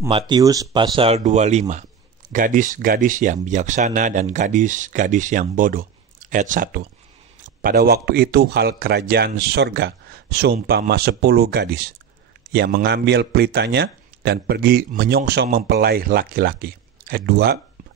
Matius pasal 25. Gadis-gadis yang bijaksana dan gadis-gadis yang bodoh. Ayat 1. Pada waktu itu hal kerajaan sorga seumpama 10 gadis yang mengambil pelitanya dan pergi menyongsong mempelai laki-laki. Ayat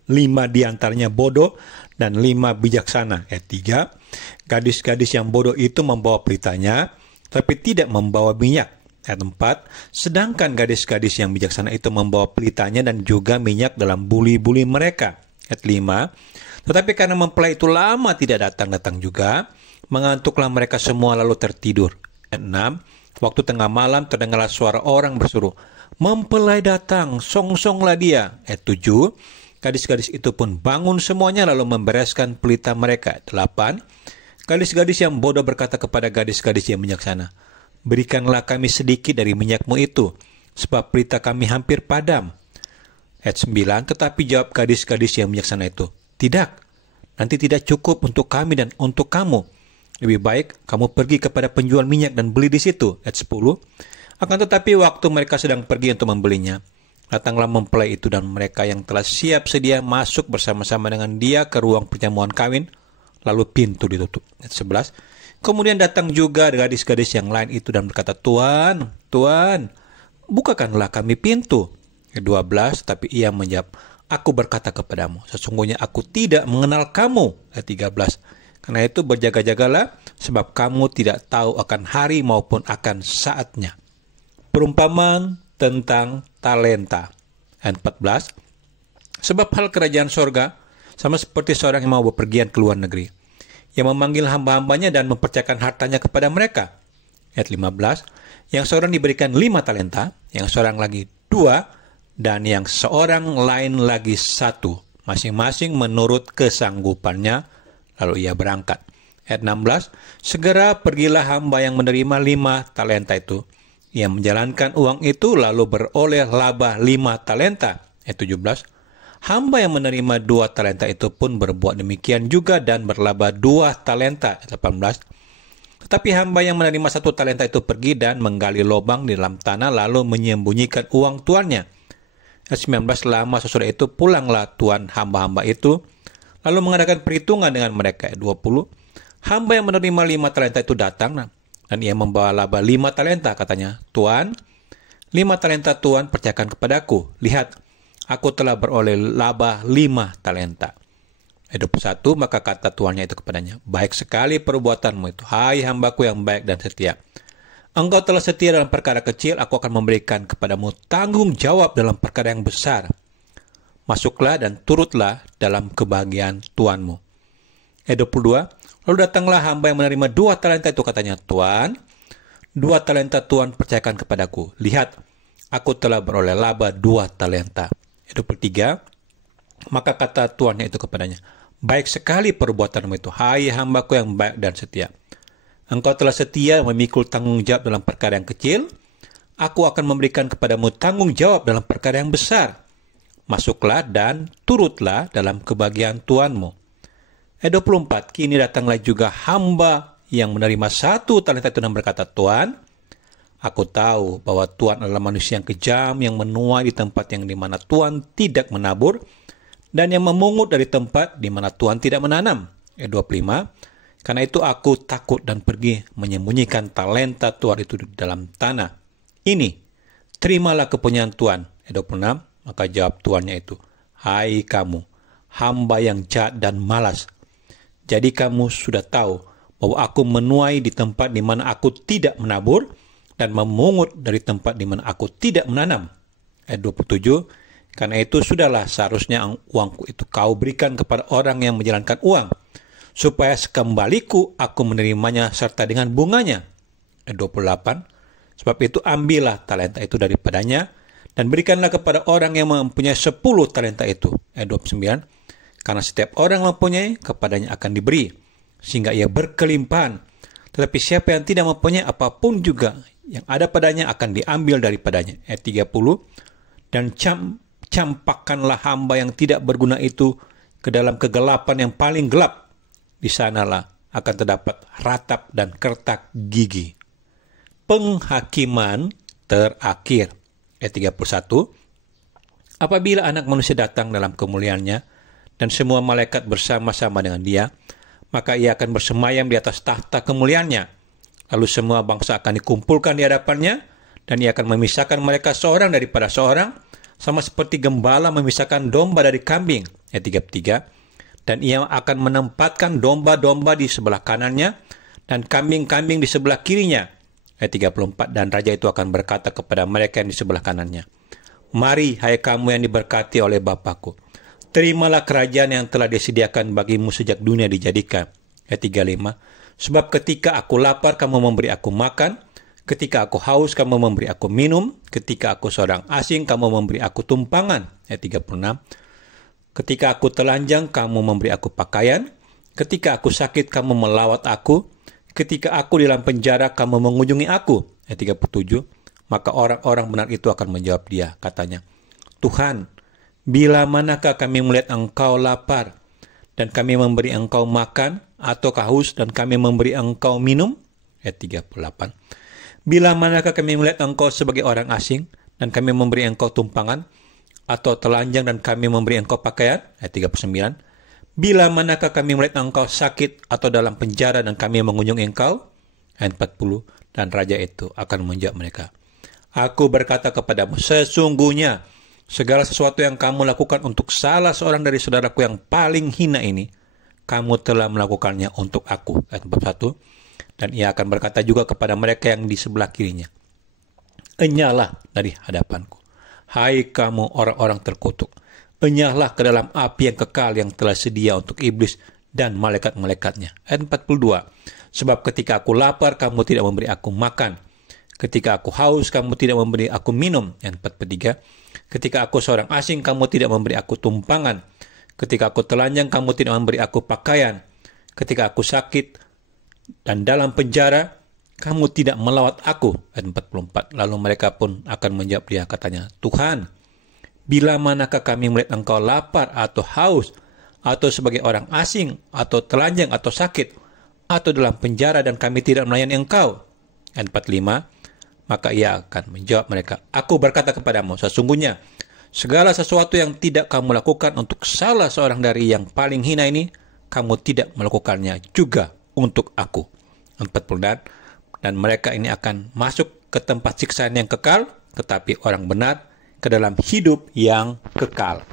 2. 5 diantaranya bodoh dan 5 bijaksana. Ayat 3. Gadis-gadis yang bodoh itu membawa pelitanya tapi tidak membawa minyak. Ayat 4, sedangkan gadis-gadis yang bijaksana itu membawa pelitanya dan juga minyak dalam buli-buli mereka. Ayat 5, tetapi karena mempelai itu lama tidak datang-datang juga, mengantuklah mereka semua lalu tertidur. Ayat 6, waktu tengah malam terdengarlah suara orang berseru, mempelai datang, songsonglah dia. Ayat 7, gadis-gadis itu pun bangun semuanya lalu membereskan pelita mereka. Ayat 8, gadis-gadis yang bodoh berkata kepada gadis-gadis yang bijaksana, berikanlah kami sedikit dari minyakmu itu, sebab pelita kami hampir padam. Ayat 9, tetapi jawab gadis-gadis yang bijaksana itu, tidak, nanti tidak cukup untuk kami dan untuk kamu. Lebih baik kamu pergi kepada penjual minyak dan beli di situ. Ayat 10, akan tetapi waktu mereka sedang pergi untuk membelinya, datanglah mempelai itu dan mereka yang telah siap sedia masuk bersama-sama dengan dia ke ruang perjamuan kawin, lalu pintu ditutup. Ayat 11, kemudian datang juga gadis-gadis yang lain itu dan berkata, Tuan, Tuan, bukakanlah kami pintu. 12, tapi ia menjawab, aku berkata kepadamu, sesungguhnya aku tidak mengenal kamu. 13, karena itu berjaga-jagalah, sebab kamu tidak tahu akan hari maupun akan saatnya. Perumpamaan tentang talenta. Ayat 14, sebab hal kerajaan sorga sama seperti seorang yang mau bepergian ke luar negeri, yang memanggil hamba-hambanya dan mempercayakan hartanya kepada mereka. Ayat 15, yang seorang diberikan 5 talenta, yang seorang lagi 2, dan yang seorang lain lagi 1, masing-masing menurut kesanggupannya, lalu ia berangkat. Ayat 16, segera pergilah hamba yang menerima 5 talenta itu, yang menjalankan uang itu lalu beroleh laba 5 talenta. Ayat 17, hamba yang menerima 2 talenta itu pun berbuat demikian juga dan berlaba 2 talenta. 18. Tetapi hamba yang menerima 1 talenta itu pergi dan menggali lubang di dalam tanah lalu menyembunyikan uang tuannya. 19. Lama sesudah itu pulanglah tuan hamba-hamba itu lalu mengadakan perhitungan dengan mereka. 20. Hamba yang menerima 5 talenta itu datang dan ia membawa laba 5 talenta. Katanya, Tuan, 5 talenta Tuan percayakan kepadaku. Lihat, aku telah beroleh laba 5 talenta. Ayat 21, maka kata tuannya itu kepadanya, baik sekali perbuatanmu itu, hai hambaku yang baik dan setia. Engkau telah setia dalam perkara kecil, aku akan memberikan kepadamu tanggung jawab dalam perkara yang besar. Masuklah dan turutlah dalam kebahagiaan tuanmu. Ayat 22, lalu datanglah hamba yang menerima 2 talenta itu, katanya, Tuan, 2 talenta Tuan percayakan kepadaku. Lihat, aku telah beroleh laba 2 talenta. 23, maka kata tuannya itu kepadanya, baik sekali perbuatanmu itu, hai hambaku yang baik dan setia. Engkau telah setia memikul tanggung jawab dalam perkara yang kecil, aku akan memberikan kepadamu tanggung jawab dalam perkara yang besar. Masuklah dan turutlah dalam kebahagiaan tuanmu. Ayat 24, kini datanglah juga hamba yang menerima 1 talenta itu dan berkata, Tuan, aku tahu bahwa Tuhan adalah manusia yang kejam, yang menuai di tempat yang di mana Tuhan tidak menabur, dan yang memungut dari tempat di mana Tuhan tidak menanam. Ayat 25, karena itu aku takut dan pergi menyembunyikan talenta Tuhan itu di dalam tanah. Ini, terimalah kepunyaan Tuhan. Ayat 26, maka jawab tuannya itu, hai kamu, hamba yang jahat dan malas. Jadi kamu sudah tahu bahwa aku menuai di tempat di mana aku tidak menabur, dan memungut dari tempat di mana aku tidak menanam. Ayat 27, karena itu sudahlah seharusnya uangku itu kau berikan kepada orang yang menjalankan uang, supaya sekembaliku aku menerimanya serta dengan bunganya. Ayat 28, sebab itu ambillah talenta itu daripadanya, dan berikanlah kepada orang yang mempunyai 10 talenta itu. Ayat 29, karena setiap orang mempunyai, kepadanya akan diberi, sehingga ia berkelimpahan. Tetapi siapa yang tidak mempunyai apapun juga, yang ada padanya akan diambil daripadanya. Ayat 30, dan campakkanlah hamba yang tidak berguna itu ke dalam kegelapan yang paling gelap. Di sanalah akan terdapat ratap dan kertak gigi. Penghakiman terakhir. Ayat 31, Apabila Anak Manusia datang dalam kemuliaannya dan semua malaikat bersama-sama dengan Dia, maka Ia akan bersemayam di atas tahta kemuliaannya. Lalu semua bangsa akan dikumpulkan di hadapannya, dan Ia akan memisahkan mereka seorang daripada seorang, sama seperti gembala memisahkan domba dari kambing. Ayat 33. Dan Ia akan menempatkan domba-domba di sebelah kanannya, dan kambing-kambing di sebelah kirinya. Ayat 34. Dan Raja itu akan berkata kepada mereka yang di sebelah kanannya, "Mari, hai kamu yang diberkati oleh Bapa-Ku, terimalah kerajaan yang telah disediakan bagimu sejak dunia dijadikan." Ayat 35. Sebab ketika aku lapar, kamu memberi aku makan. Ketika aku haus, kamu memberi aku minum. Ketika aku seorang asing, kamu memberi aku tumpangan. Ayat 36. Ketika aku telanjang, kamu memberi aku pakaian. Ketika aku sakit, kamu melawat aku. Ketika aku di dalam penjara, kamu mengunjungi aku. Ayat 37. Maka orang-orang benar itu akan menjawab dia, katanya, "Tuhan, bila manakah kami melihat Engkau lapar, dan kami memberi Engkau makan, atau haus, dan kami memberi Engkau minum?" Ayat 38. "Bila manakah kami melihat Engkau sebagai orang asing, dan kami memberi Engkau tumpangan, atau telanjang, dan kami memberi Engkau pakaian?" Ayat 39. "Bila manakah kami melihat Engkau sakit, atau dalam penjara, dan kami mengunjungi Engkau?" Ayat 40. Dan Raja itu akan menjawab mereka, "Aku berkata kepadamu, sesungguhnya segala sesuatu yang kamu lakukan untuk salah seorang dari saudaraku yang paling hina ini, kamu telah melakukannya untuk aku." Ayat 41. Dan Ia akan berkata juga kepada mereka yang di sebelah kirinya, "Enyahlah dari hadapanku, hai kamu orang-orang terkutuk. Enyahlah ke dalam api yang kekal yang telah sedia untuk iblis dan malaikat-malaikatnya." Ayat 42. "Sebab ketika aku lapar, kamu tidak memberi aku makan. Ketika aku haus, kamu tidak memberi aku minum." Ayat 43. "Ketika aku seorang asing, kamu tidak memberi aku tumpangan. Ketika aku telanjang, kamu tidak memberi aku pakaian. Ketika aku sakit dan dalam penjara, kamu tidak melawat aku." Ayat 44. Lalu mereka pun akan menjawab dia, katanya, "Tuhan, bila manakah kami melihat Engkau lapar atau haus, atau sebagai orang asing, atau telanjang, atau sakit, atau dalam penjara, dan kami tidak melayani Engkau?" Ayat 45. Maka Ia akan menjawab mereka, "Aku berkata kepadamu, sesungguhnya segala sesuatu yang tidak kamu lakukan untuk salah seorang dari yang paling hina ini, kamu tidak melakukannya juga untuk aku." 40. Dan mereka ini akan masuk ke tempat siksaan yang kekal, tetapi orang benar ke dalam hidup yang kekal.